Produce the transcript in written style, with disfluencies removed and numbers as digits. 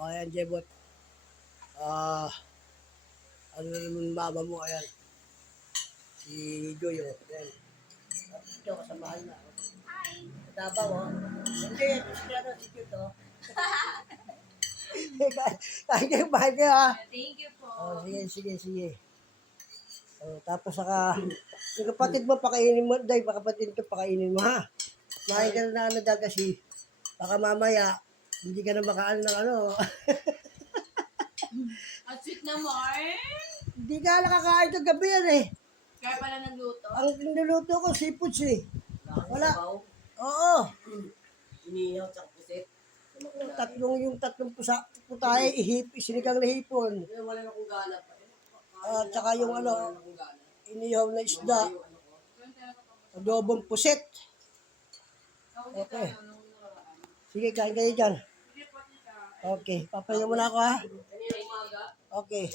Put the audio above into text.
O, ayan, Jebot. Ano na naman mama mo, ayan. Si Joy, o. Ayan. At ito, kasamahan na. Hi. Tabaw, o. Hindi, ito si Joy, to. Kahit kayo, ha. Thank you po. O, sige. O, tapos saka, yung kapatid mo, pakainin mo, Day, kapatid ko, pakainin mo, ha. Makain ka na ano, kasi baka mamaya, hindi ka na makaano ng ano. At sweet naman. Hindi ka nakakain ito gabi yan eh. Kaya pala nagluto. Ang niluluto ko, seafoods eh. Wala. Oo. Inihaw sa pusit. Yung tatlong putay, sinigang na hipon. Wala na akong gana pa. At saka yung ano, inihaw na isda. Adobong pusit. Okay. Sige, kain kayo dyan. Okay, papahinga muna ako ha. Kanina umaga. Okay.